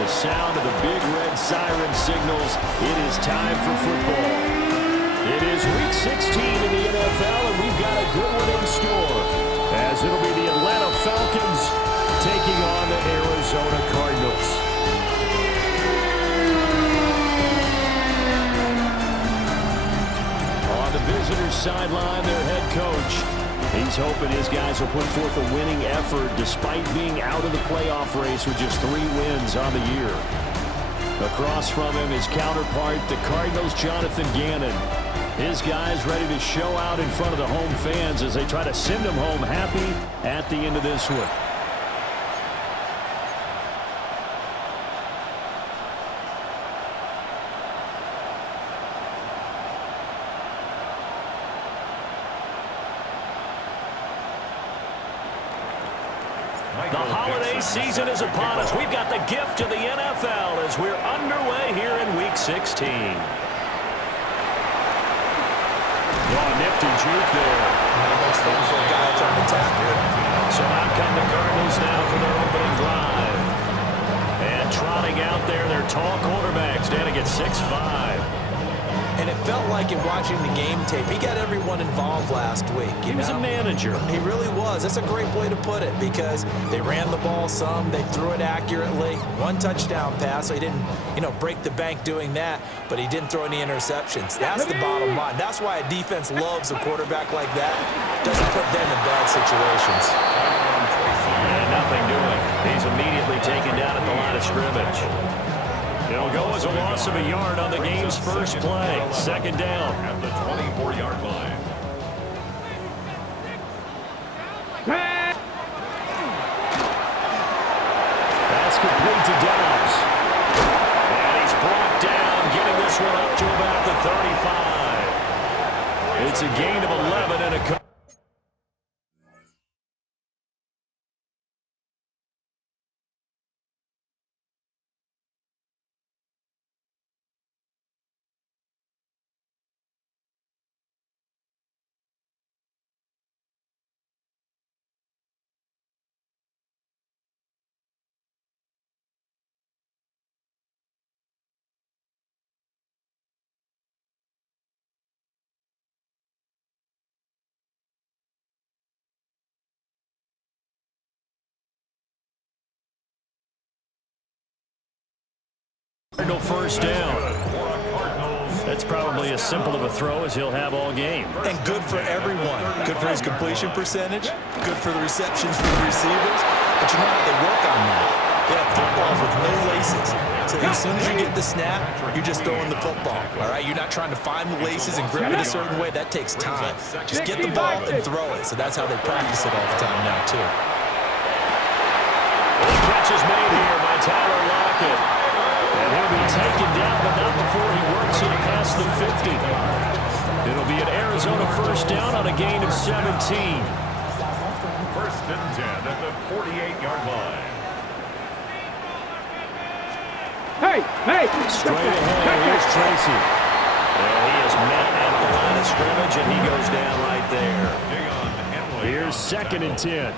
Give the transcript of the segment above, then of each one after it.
the sound of the big red siren signals, it is time for football. It is Week 16 in the NFL, and we've got a good one in store, as it'll be the Atlanta Falcons taking on the Arizona Cardinals. On the visitors' sideline, their head coach, he's hoping his guys will put forth a winning effort despite being out of the playoff race with just 3 wins on the year. Across from him, his counterpart, the Cardinals' Jonathan Gannon. His guys ready to show out in front of the home fans as they try to send them home happy at the end of this one. The holiday season is upon us. We've got the gift of the NFL as we're underway here in Week 16. Oh, nifty juke there. Not much fun for a guy trying to tackle it. So out come the Cardinals now for their opening drive. And trotting out there, their tall quarterback standing at 6'5". And it felt like in watching the game tape, he got everyone involved last week. He was a manager. He really was. That's a great way to put it because they ran the ball some, they threw it accurately. 1 touchdown pass, so he didn't, break the bank doing that, but he didn't throw any interceptions. That's the bottom line. That's why a defense loves a quarterback like that. Doesn't put them in bad situations. And nothing doing. He's immediately taken down at the line of scrimmage. It'll go as a loss of a yard on the game's first play. 2nd down. At the 24-yard line. That's complete to Dobbs. And he's brought down, getting this one up to about the 35. It's a gain of 11 and a Cardinal first down. That's probably as simple of a throw as he'll have all game. And good for everyone. Good for his completion percentage. Good for the receptions for the receivers. But you know how they work on that. They have footballs with no laces. So as soon as you get the snap, you're just throwing the football. All right? You're not trying to find the laces and grip it a certain way. That takes time. Just get the ball and throw it. So that's how they practice it all the time now, too. The catch is made here by Tyler Lockett. And he'll be taken down, but not before he works it past the 50. It'll be an Arizona first down on a gain of 17. 1st and 10 at the 48-yard line. Hey! Straight ahead, here's Tracy. And he is met at the line of scrimmage, and he goes down right there. Here's 2nd and 10.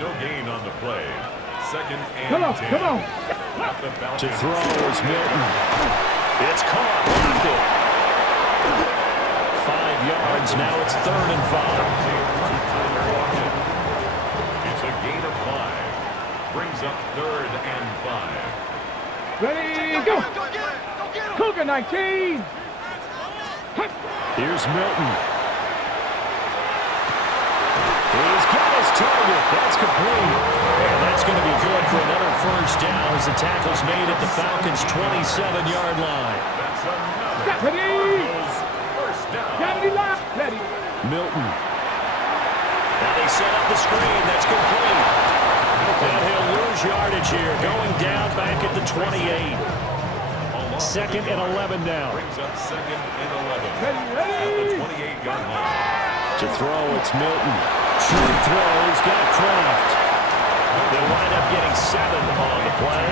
No gain on the play. 2nd and 10. Come on. To throw is Milton. It's caught. Lockett. 5 yards. Now it's 3rd and 5. It's a gain of 5. Brings up 3rd and 5. Ready, go! Cougar 19! Here's Milton. He's got his target. That's complete. And that's going to be good for another first down as the tackle's made at the Falcons' 27-yard line. That's another Ready! first down. Ready! Milton. Now they set up the screen. That's complete. And he'll lose yardage here. Going down back at the 28. 2nd and 11 now. Brings up 2nd and 11. Ready! At the 28-yard line. To throw, it's Milton. True throw. He's got Kraft. They'll wind up getting 7 on the play.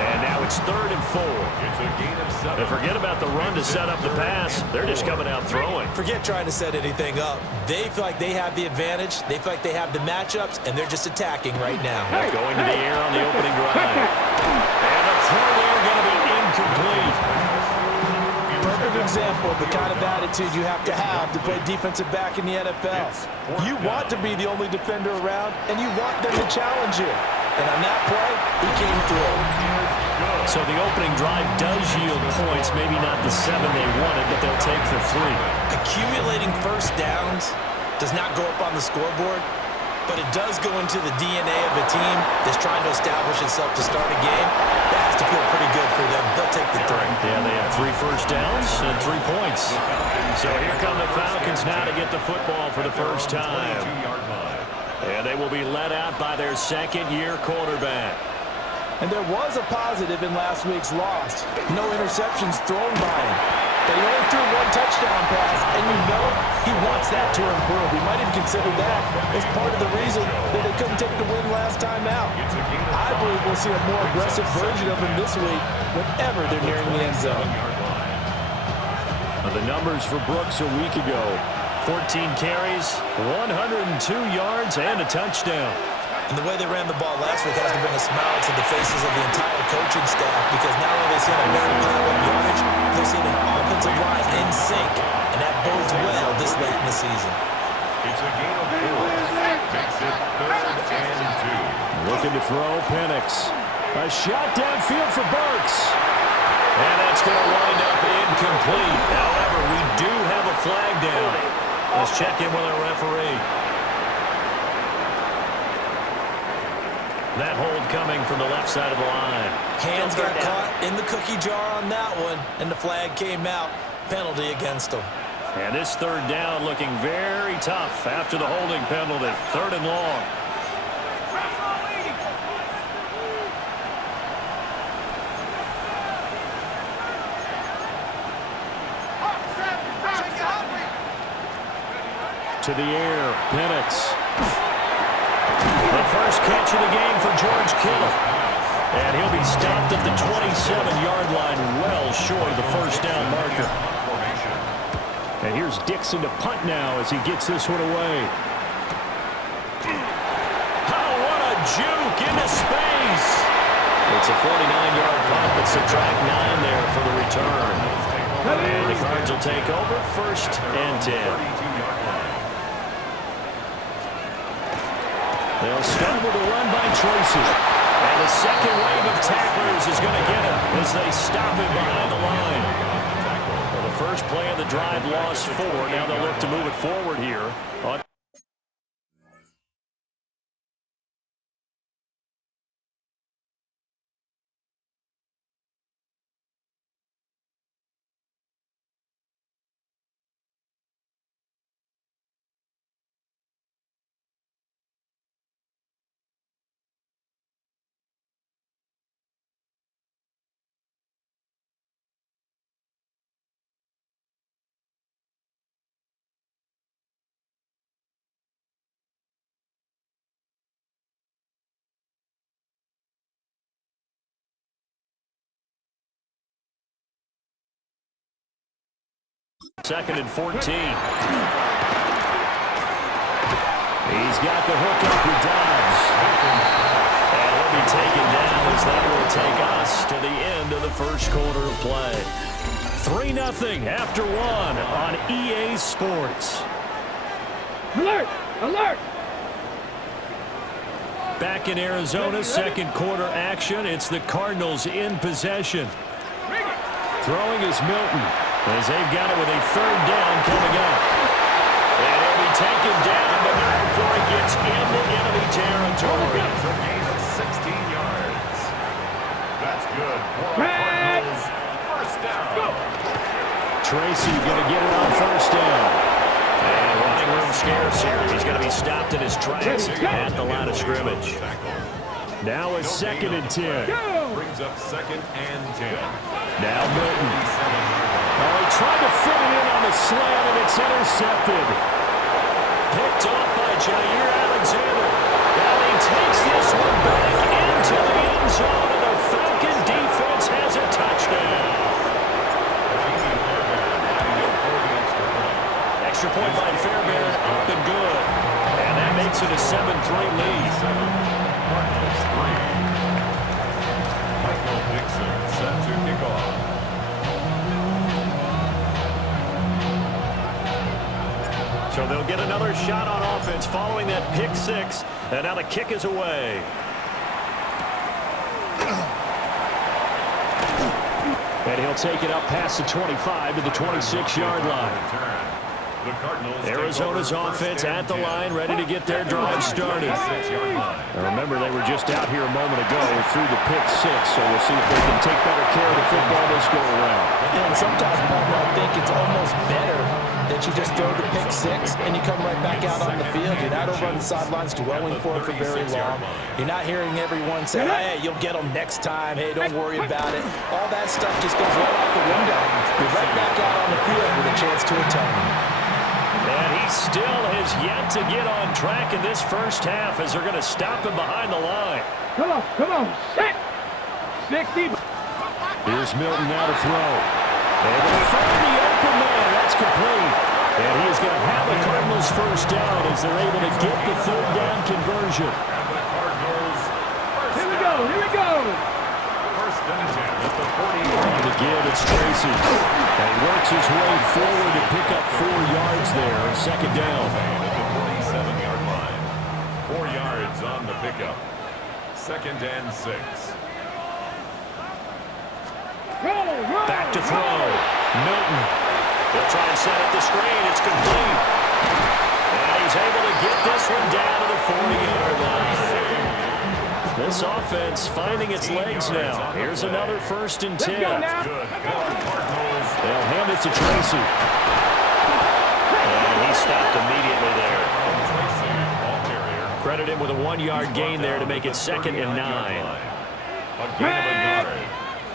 And now it's 3rd and 4. It's a gain of 7. And forget about the run to set up the pass. They're just coming out throwing. Forget trying to set anything up. They feel like they have the advantage. They feel like they have the matchups, and they're just attacking right now. Going to the air on the opening drive. And a attitude you have to play defensive back in the NFL. You want to be the only defender around, and you want them to challenge you. And on that play, he came through. So the opening drive does yield points, maybe not the 7 they wanted, but they'll take the 3. Accumulating first downs does not go up on the scoreboard, but it does go into the DNA of a team that's trying to establish itself to start a game. That has to feel pretty good for them. They'll take the 3. Yeah, they have 3 first downs and 3 points. So here come the Falcons now to get the football for the first time. And they will be led out by their second-year quarterback. And there was a positive in last week's loss. No interceptions thrown by him. But he only threw 1 touchdown pass, and you know he wants that to improve. He might have considered that as part of the reason that they couldn't take the win last time out. I believe we'll see a more aggressive version of him this week whenever they're nearing the end zone. The numbers for Brooks a week ago: 14 carries, 102 yards, and a touchdown. And the way they ran the ball last week has to bring a smile to the faces of the entire coaching staff, because not only have they seen a better pile of yardage, they've seen an offensive line in sync, and that bodes well this late in the season. It's a gain of 4. Makes it 3rd and 2. Looking to throw, Penix. A shot downfield for Burks. And that's going to wind up incomplete. However, we do have a flag down. Let's check in with our referee. That hold coming from the left side of the line. Hands got caught in the cookie jar on that one, and the flag came out. Penalty against them. And this 3rd down looking very tough after the holding penalty. 3rd and long. To the air, Penix. The first catch of the game for George Kittle. And he'll be stopped at the 27-yard line, well short of the first down marker. And here's Dixon to punt now as he gets this one away. Oh, what a juke into space. It's a 49-yard punt, but subtract 9 there for the return. And the Cards will take over 1st and 10. They'll start with a run by Tracy. And the second wave of tacklers is going to get him as they stop him behind the line. Well, the first play of the drive lost 4. Now they'll look to move it forward here. Second and 14. He's got the hook up with Dobbs. And he'll be taken down as that will take us to the end of the first quarter of play. 3-0 after 1 on EA Sports. Alert! Alert! Back in Arizona, second quarter action. It's the Cardinals in possession. Throwing is Milton, as they've got it with a 3rd down coming up. And he'll be taken down, but not before he gets into enemy territory. It's a gain of 16 yards. That's good for the Cardinals. First down. Tracy going to get it on 1st down. And running room scarce here. He's going to be stopped in his tracks at the line of scrimmage. Now a 2nd and 10. Brings up 2nd and 10. Now Milton. Oh, he tried to fit it in on the slant, and it's intercepted. Picked off by Jair Alexander. And he takes this one back into the end zone, and the Falcon defense has a touchdown. Extra point by Fairbairn, up and good. And that makes it a 7-3 lead. Cardinals 3. Michael Dixon set to kick off. So they'll get another shot on offense following that pick six. And now the kick is away. And he'll take it up past the 25 to the 26-yard line. Arizona's offense at the line, ready to get their drive started. Now remember, they were just out here a moment ago through the pick six, so we'll see if they can take better care of the football this go around. And sometimes, Paul, I think it's almost better that you just throw the pick six and you come right back out on the field. You're not over on the sidelines dwelling for it for very long. You're not hearing everyone say, hey, you'll get them next time. Hey, don't worry about it. All that stuff just goes right out the window. You're right back out on the field with a chance to atone. And he still has yet to get on track in this first half as they're going to stop him behind the line. Come on, set. 60. Here's Milton now to throw. Able to find the open man. That's complete. And he is going to have the Cardinals first down as they're able to get the third down conversion. Here we go. First and 10 at the 40. On the give, it's Tracy. And he works his way forward to pick up 4 yards there. Second down. At the 47-yard line. 4 yards on the pickup. Second and 6. Back to throw. Milton. They'll try and set up the screen. It's complete. And he's able to get this one down to the 40-yard line. This offense finding its legs now. Here's another first and 10. They'll hand it to Tracy. And he stopped immediately there. Credit him with a 1-yard gain there to make it second and 9. A gain of a yard.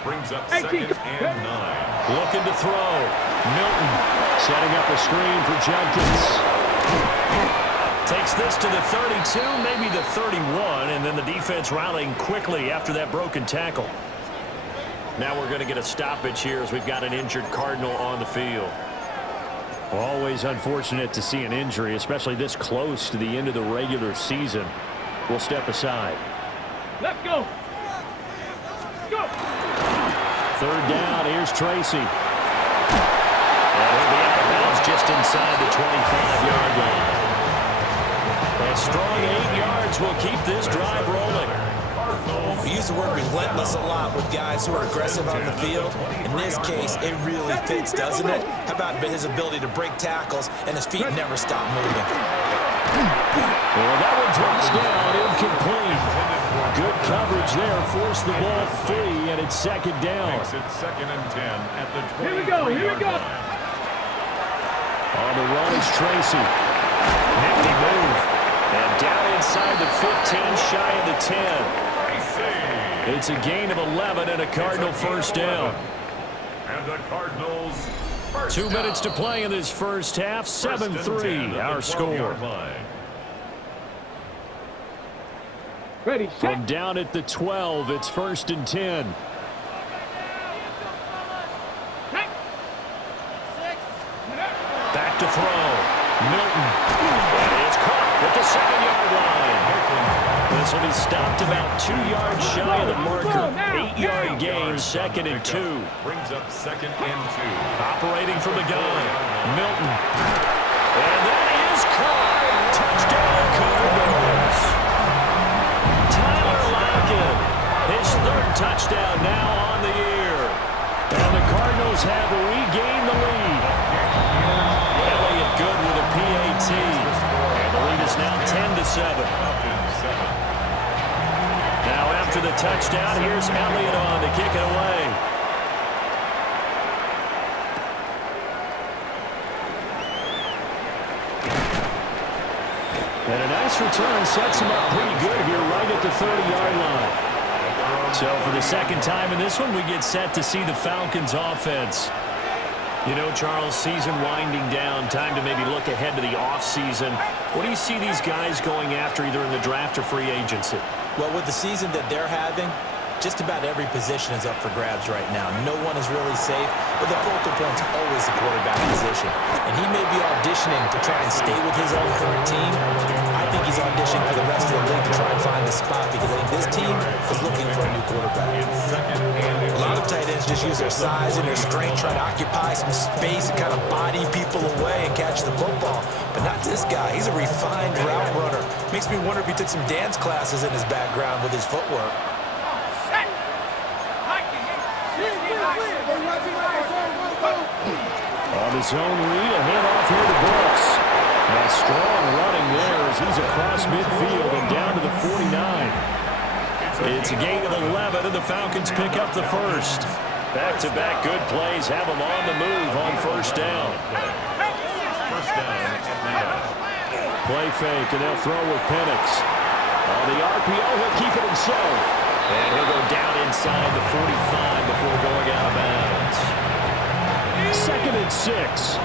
Brings up second and 9. Looking to throw. Milton setting up a screen for Jenkins. Takes this to the 32, maybe the 31, and then the defense rallying quickly after that broken tackle. Now we're going to get a stoppage here as we've got an injured Cardinal on the field. Always unfortunate to see an injury, especially this close to the end of the regular season. We'll step aside. Let's go. Go. Third down, here's Tracy. And he'll be out of bounds just inside the 25-yard line. A strong 8 yards will keep this drive rolling. We use the word relentless a lot with guys who are aggressive on the field. In this case, it really fits, doesn't it? How about his ability to break tackles and his feet never stop moving? Well, that one drops down, incomplete. Good coverage there, forced the ball free, and it's second down. Makes it second and 10 at the 20. Here we go. On the run is Tracy. Nifty move. And down inside the 15, shy of the 10. It's a gain of 11 and a Cardinal first down. And the Cardinals first 2 minutes to play in this first half. 7-3 our score. Ready, set. From down at the 12, it's first and 10. Back to throw. Milton. And it's caught at the 7-yard line. This will be stopped about 2 yards shy of the marker. 8-yard gain, second and 2. Brings up second and 2. Operating from the gun. Milton. And that is caught. Touchdown Cardinals. Tyler Lockett. His third touchdown now on the year. And the Cardinals have regained the lead. Elliott good with a PAT. And the lead is now 10-7. Now after the touchdown, here's Elliott on to kick it away. And a nice return sets him up pretty good here right at the 30-yard line. So for the second time in this one, we get set to see the Falcons offense. You know, Charles, season winding down, time to maybe look ahead to the offseason. What do you see these guys going after either in the draft or free agency? Well, with the season that they're having, just about every position is up for grabs right now. No one is really safe, but the focal point's always the quarterback position. And he may be auditioning to try and stay with his own current team. I think he's auditioning for the rest of the league to try and find a spot because I think this team is looking for a new quarterback. A lot of tight Falcons just use their size and their strength, try to occupy some space and kind of body people away and catch the football. But not this guy. He's a refined route runner. Makes me wonder if he took some dance classes in his background with his footwork. On his own read, a handoff here to Brooks. A strong running there as he's across midfield and down to the 49. It's a gain of 11, and the Falcons pick up the first. Back-to-back good plays have them on the move on first down. First down, Atlanta. Play fake, and they'll throw with Penix. On the RPO, he'll keep it himself. And he'll go down inside the 45 before going out of bounds. 2nd and 6.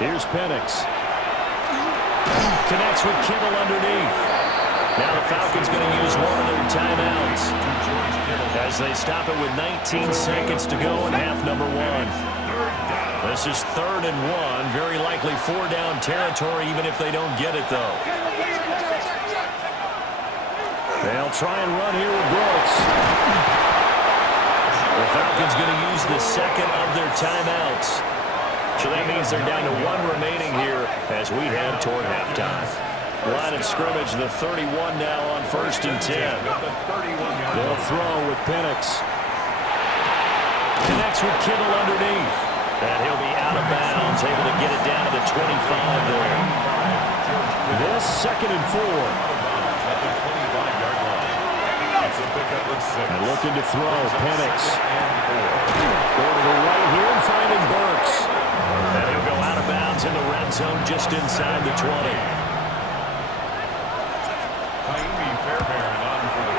Here's Penix. Connects with Kittle underneath. Now the Falcons going to use one of their timeouts as they stop it with 19 seconds to go in half number 1. This is 3rd and 1. Very likely 4-down territory even if they don't get it, though. They'll try and run here with Brooks. The Falcons going to use the second of their timeouts. So that means they're down to 1 remaining here as we head toward halftime. Line of scrimmage, the 31 now on 1st and 10. They'll throw with Penix. Connects with Kittle underneath. And he'll be out of bounds, able to get it down to the 25 there. This 2nd and 4. And looking to throw, Penix. Going to the right here and finding Burks. And he'll go out of bounds in the red zone just inside the 20.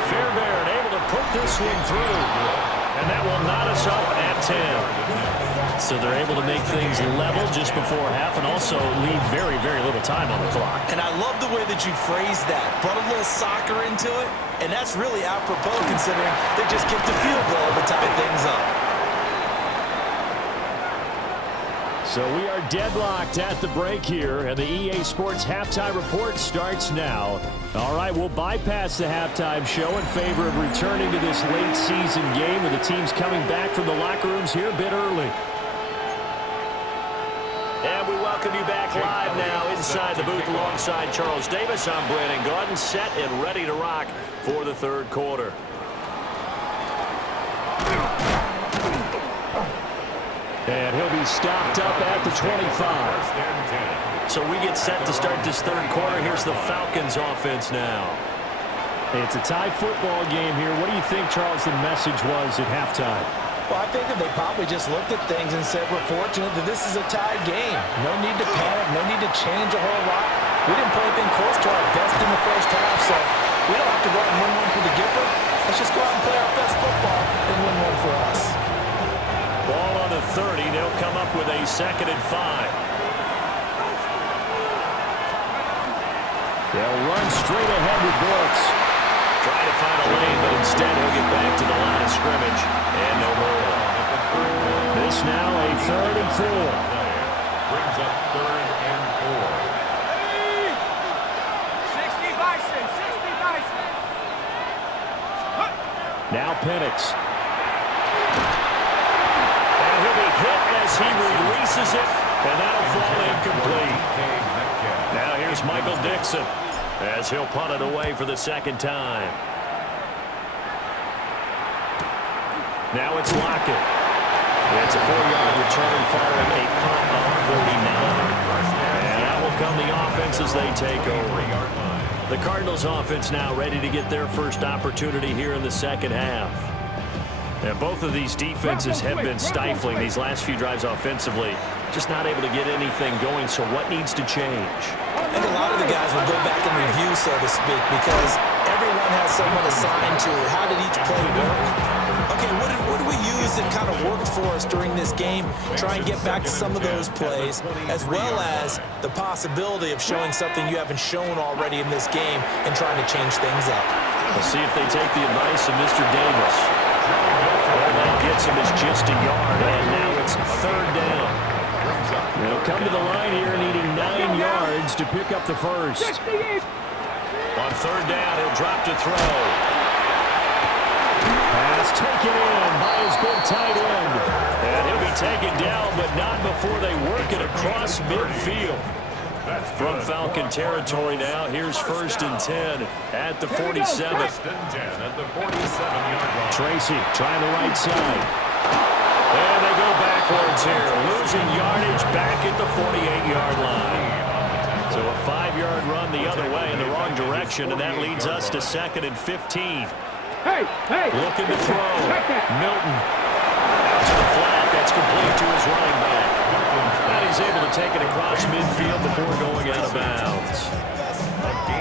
Fairbairn able to put this one through. And that will knot us up at 10. So they're able to make things level just before half and also leave very, very little time on the clock. And I love the way that you phrased that. Brought a little soccer into it, and that's really apropos considering they just kicked a field goal to tie things up. So we are deadlocked at the break here, and the EA Sports Halftime Report starts now. All right, we'll bypass the halftime show in favor of returning to this late season game with the teams coming back from the locker rooms here a bit early. And we welcome you back live now inside the booth alongside Charles Davis. I'm Brandon Gordon, set and ready to rock for the 3rd quarter. And he'll be stopped up at the 25. So we get set to start this 3rd quarter. Here's the Falcons offense now. It's a tie football game here. What do you think, Charles, the message was at halftime? Well, I think that they probably just looked at things and said, we're fortunate that this is a tie game. No need to panic, no need to change a whole lot. We didn't play anything close to our best in the first half, so we don't have to go out and win one for the Gipper. Let's just go out and play our best football and win one for us. Ball on the 30. They'll come up with a 2nd and 5. They'll run straight ahead with Brooks. Trying to find a lane, but instead he'll get back to the line of scrimmage. And no more. This now a 3rd and 4. Brings up 3rd and 4. 60 Bison, 60 Bison. Now Penix. And he'll be hit as he releases it, and that'll fall incomplete. Now here's Michael Dixon as he'll punt it away for the 2nd time. Now it's Lockett. It's a 4-yard return following a punt of 49. And that will come the offense as they take over. The Cardinals offense now ready to get their first opportunity here in the 2nd half. And both of these defenses have been stifling these last few drives offensively. Just not able to get anything going, so what needs to change? I think a lot of the guys will go back and review, so to speak, because everyone has someone assigned to how did each play work. Okay, what did we use that kind of worked for us during this game? Try and get back to some of those plays, as well as the possibility of showing something you haven't shown already in this game and trying to change things up. We'll see if they take the advice of Mr. Davis. All that gets him is just a yard, and now it's 3rd down. They'll come to the line here needing 9 yards to pick up the first. On 3rd down, he'll drop to throw. is taken in by his big tight end. And he'll be taken down, but not before they work it across midfield. From Falcon territory now, here's 1st and 10 at the 47. 1st and 10 at the 47-yard line. Tracy trying the right side. And they go backwards here, losing yardage back at the 48-yard line. So a 5-yard run the other way in the wrong direction, and that leads us to 2nd and 15. Looking to throw. Milton out to the flat. That's complete to his running back. And he's able to take it across midfield before going out of bounds.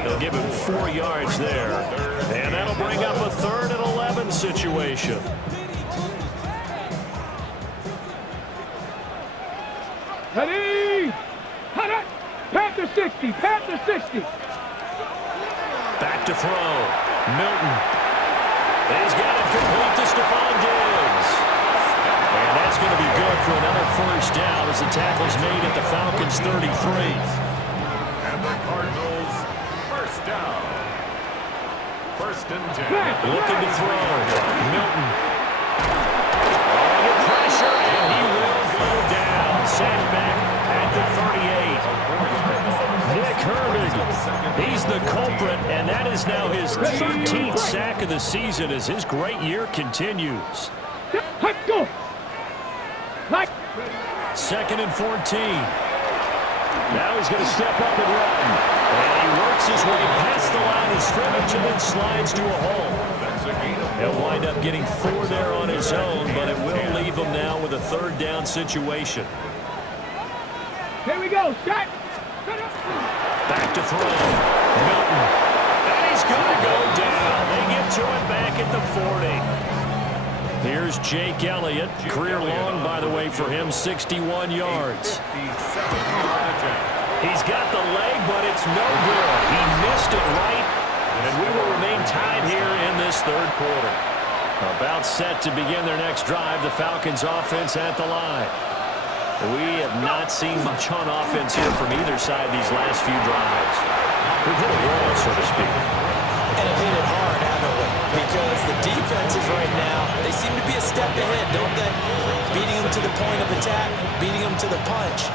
They'll give him 4 yards there. And that'll bring up a 3rd and 11 situation. Ready? Panther 60, Panther 60. Back to throw. Milton. He's got it complete to Stephon Diggs. And that's going to be good for another 1st down as the tackle's made at the Falcons' 33. And the Cardinals, 1st down. 1st and 10. Looking to throw. Milton. Under pressure, and he will go down. Sacked back at the 38. Nick Herbig, he's the culprit, and that is now his 13th sack of the season as his great year continues. 2nd and 14. Now he's going to step up and run. And he works his way past the line of scrimmage and then slides to a hole. He'll wind up getting 4 there on his own, but it will leave him now with a 3rd down situation. Here we go, shot. Back to throw. Milton. And he's going to go down. They get to it back at the 40. Here's Jake Elliott. Career long, by the way, for him, 61 yards. He's got the leg, but it's no good. He missed it right, and we will remain tied here in this 3rd quarter. About set to begin their next drive, the Falcons offense at the line. We have not seen much on offense here from either side these last few drives. We've hit a wall, so to speak. And have hit it hard, haven't we? Because the defenses right now, they seem to be a step ahead, don't they? Beating them to the point of attack, beating them to the punch.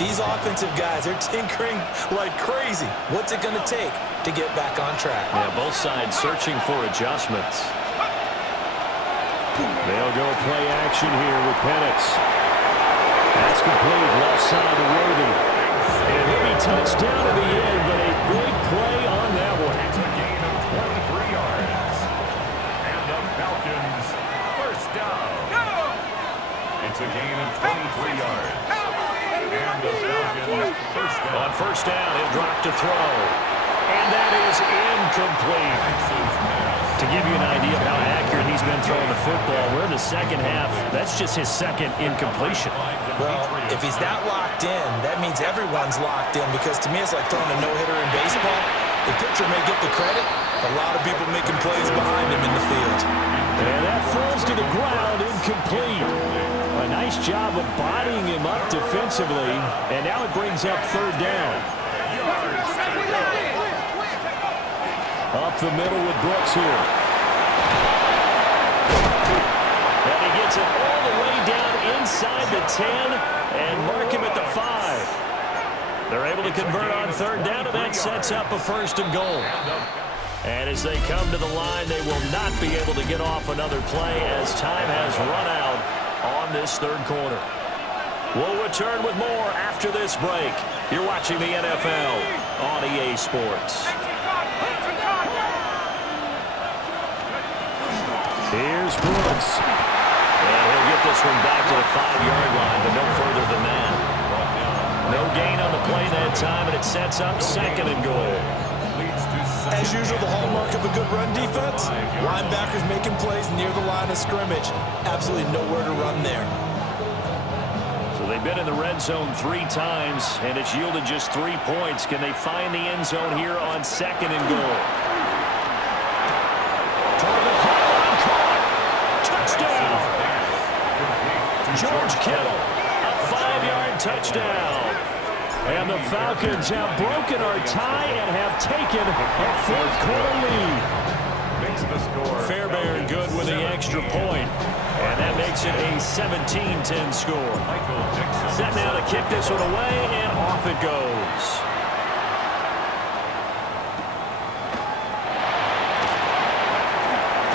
These offensive guys are tinkering like crazy. What's it going to take to get back on track? Yeah, both sides searching for adjustments. They'll go play action here with Penix. That's complete, left side to Worthy. And he'll be touched down in the end, but a big play on that one. It's a gain of 23 yards. And the Falcons, 1st down. It's a gain of 23 yards. And the Falcons, 1st down. On 1st down, he'll drop to throw. And that is incomplete. To give you an idea of how accurate he's been throwing the football, we're in the 2nd half. That's just his 2nd incompletion. Well, if he's that locked in, that means everyone's locked in, because to me it's like throwing a no-hitter in baseball. The pitcher may get the credit, a lot of people making plays behind him in the field. And that falls to the ground, incomplete. A nice job of bodying him up defensively, and now it brings up 3rd down. Up the middle with Brooks here. And he gets it all the way down inside the 10 and mark him at the 5. They're able to convert on 3rd down, and that sets up a 1st and goal. And as they come to the line, they will not be able to get off another play as time has run out on this 3rd quarter. We'll return with more after this break. You're watching the NFL on EA Sports. Here's Brooks. And he'll get this one back to the 5-yard line, but no further than that. No gain on the play that time, and it sets up 2nd and goal. As usual, the hallmark of a good run defense, linebackers making plays near the line of scrimmage. Absolutely nowhere to run there. So they've been in the red zone 3 times, and it's yielded just 3 points. Can they find the end zone here on 2nd and goal? George Kittle, a 5-yard touchdown. And the Falcons have broken our tie and have taken a 4th quarter lead. the score. Fairbairn good with the extra point. And that makes it a 17-10 score. Set now to kick this one away, and off it goes.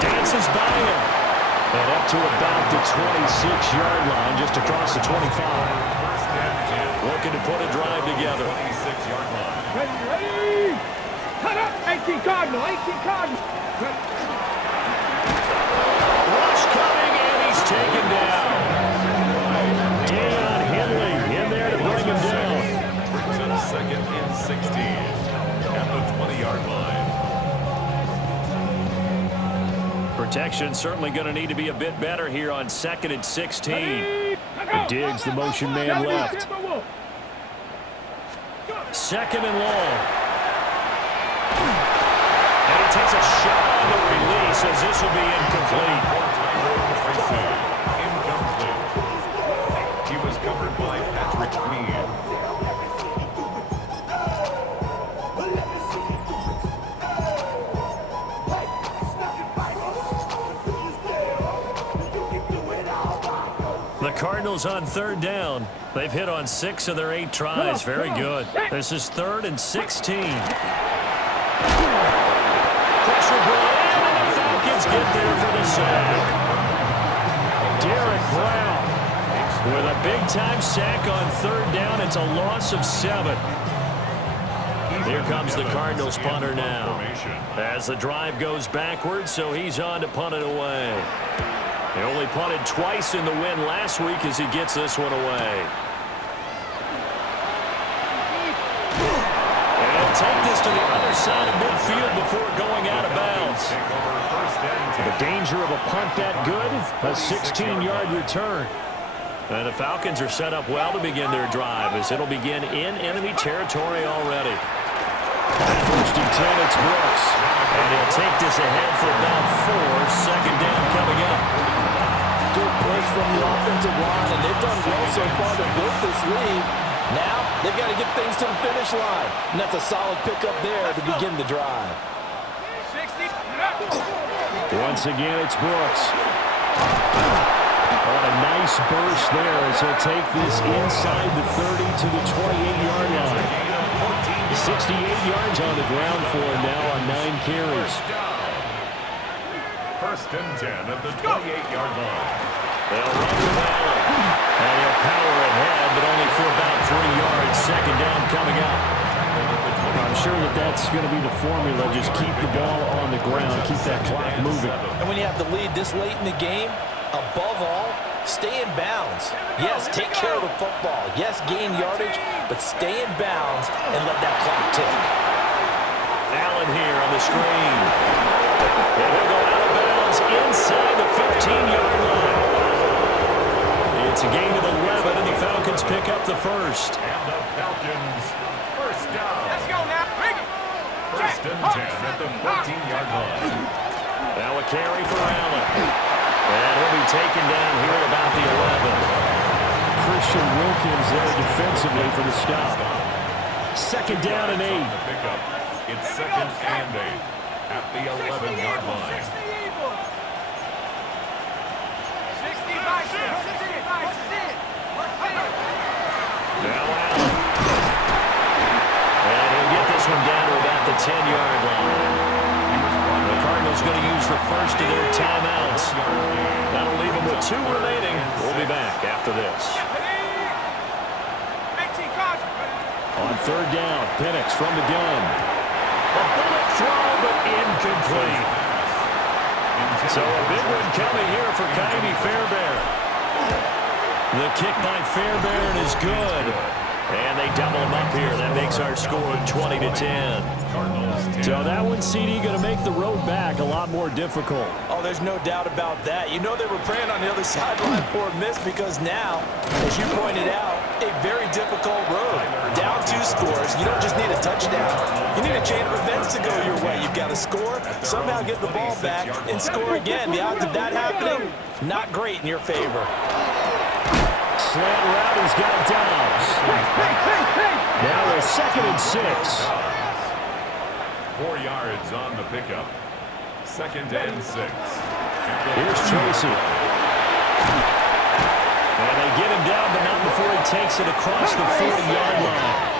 Dances by him. And up to about the 26-yard line, just across the 25. Looking to put a drive together. 26-yard line. Ready? Cut up! 18 Cardinal, 18 Cardinal. Rush coming, and he's taken down. Deion Henley in there to bring him down. Brings up second and 16 at the 20-yard line. Protection certainly going to need to be a bit better here on 2nd and 16. Diggs, the motion man left. 2nd and long. And he takes a shot on the release as this will be incomplete. Incomplete. He was covered by Patrick Queen. The Cardinals on 3rd down. They've hit on 6 of their 8 tries. Very good. This is 3rd and 16. Pressure ball in, and the Falcons get there for the sack. Derek Brown with a big-time sack on 3rd down. It's a loss of 7. Here comes the Cardinals punter now. As the drive goes backwards, so he's on to punt it away. He only punted twice in the win last week as he gets this one away. And take this to the other side of midfield before going out of bounds. The danger of a punt that good, a 16-yard return. And the Falcons are set up well to begin their drive as it'll begin in enemy territory already. First and 10, it's Brooks. And he'll take this ahead for about 4. 2nd down coming up. Good push from the offensive line, and they've done well so far to build this lead. Now, they've got to get things to the finish line. And that's a solid pickup there to begin the drive. Once again, it's Brooks. On a nice burst there as he'll take this inside the 30 to the 28-yard line. 68 yards on the ground for him now on 9 carries. 1st and 10 at the 28-yard line. They'll run with Allen. And he'll power ahead, but only for about 3 yards. 2nd down coming up. I'm sure that's going to be the formula. Just keep the ball on the ground. Keep that clock moving. And when you have the lead this late in the game, above all, stay in bounds. Yes, take care of the football. Yes, gain yardage, but stay in bounds and let that clock tick. Allen here on the screen. And he'll go out of bounds inside the 15-yard line. It's a gain of 11, and the Falcons pick up the first. And the Falcons, first down. Let's go now. Bring it. 1st and 10 at the 14-yard line. Now a carry for Allen. And he'll be taken down here at about the 11. Christian Wilkins there defensively for the stop. 2nd down and 8. It's 2nd and 8 at the 11-yard line. 60 by 6. Now Allen. And he'll get this one down to about the 10-yard line. The Cardinals going to use the first of their timeouts. That'll leave them with 2 remaining. We'll be back after this. On 3rd down, Penix from the gun. A bullet throw, but incomplete. So a big one coming here for Ka'imi Fairbairn. The kick by Fairbairn is good. And they double him up here. That makes our score 20-10. So that one, CD, going to make the road back a lot more difficult. Oh, there's no doubt about that. You know they were praying on the other sideline for a miss because now, as you pointed out, a very difficult road. Down 2 scores. You don't just need a touchdown. You need a chain of events to go your way. You've got to score, somehow get the ball back, and score again. The odds of that happening, not great in your favor. Slant route, he's got Dobbs. Now a 2nd and 6. 4 yards on the pickup. 2nd and 6. Here's Tracy. And they get him down, but not before he takes it across the 40-yard line.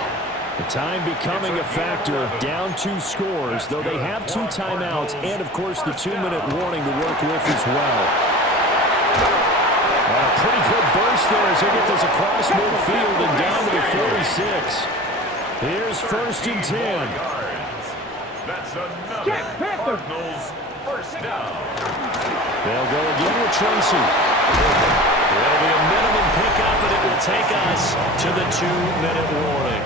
The time becoming a factor, down 2 scores, though they have 2 timeouts and, of course, the 2-minute warning to work with as well. A pretty good burst there as they get this across midfield and down to the 46. Here's 1st and 10. That's another Cardinals first down. They'll go again with Tracy. It'll be a minimum pickup, and it will take us to the 2-minute warning.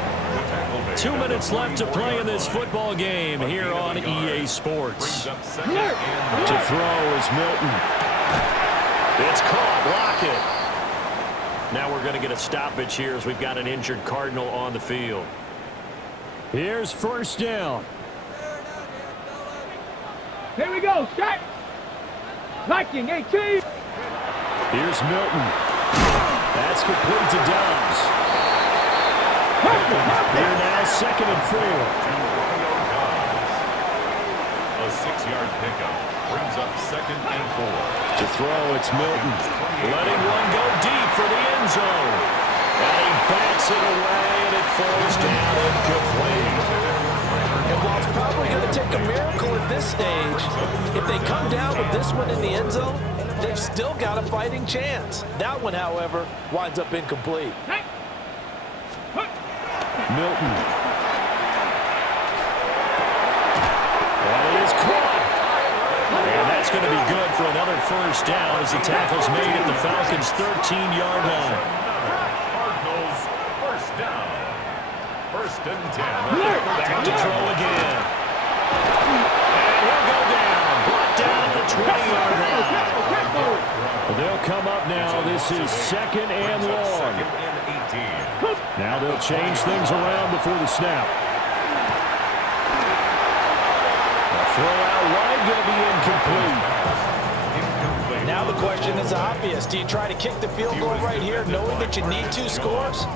2 minutes left to play in this football game here on EA Sports. To throw is Milton. It's caught. Lockett. Now we're going to get a stoppage here as we've got an injured Cardinal on the field. Here's 1st down. Here we go, shot. Liking 18. Here's Milton. That's complete to Dobbs. Here now, 2nd and 4. A 6-yard pickup brings up 2nd and 4. To throw, it's Milton. Letting one go deep for the end zone. And he backs it away, and it falls down incomplete. And while it's probably going to take a miracle at this stage, if they come down with this one in the end zone, they've still got a fighting chance. That one, however, winds up incomplete. Milton. That is caught. And that's going to be good for another 1st down as the tackle's made at the Falcons' 13-yard line. Cardinals first down. 1st and 10. Back to throw again. And he'll go down. Brought down at the 20-yard line. They'll come up now. This is 2nd and long. 2nd and 18. Now they'll change things around before the snap. A throw out wide going to be incomplete. Now the question is obvious. Do you try to kick the field goal right here knowing that you need 2 scores?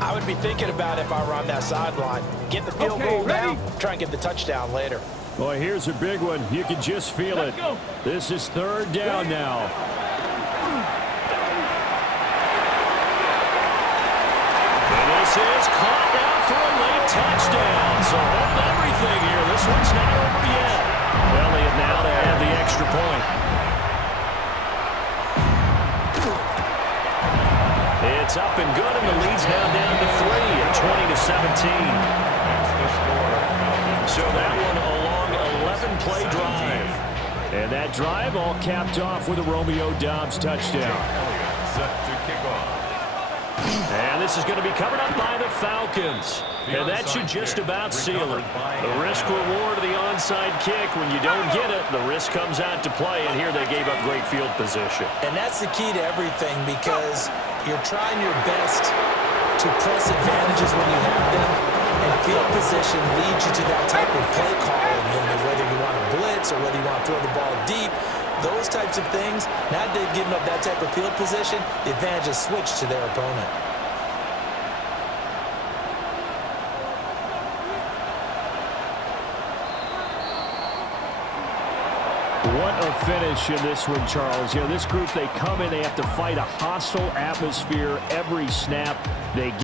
I would be thinking about it if I were on that sideline. Get the field goal now, try and get the touchdown later. Boy, here's a big one. You can just feel it. This is 3rd down now. This is caught now for a late touchdown. So hold everything here. This one's not over yet. Elliott now to add the extra point. It's up and good, and the lead's now down to 3 at 20-17. So that one a long 11-play drive. And that drive all capped off with a Romeo Doubs touchdown. Set to kick off. And this is going to be covered up by the Falcons. And that should just about seal it. The risk-reward of the onside kick. When you don't get it, the risk comes out to play. And here they gave up great field position. And that's the key to everything, because you're trying your best to press advantages when you have them. And field position leads you to that type of play calling. Whether you want to blitz or whether you want to throw the ball deep, those types of things, now they've given up that type of field position, the advantage is switched to their opponent. What a finish in this one, Charles. You know, this group, they come in, they have to fight a hostile atmosphere every snap. They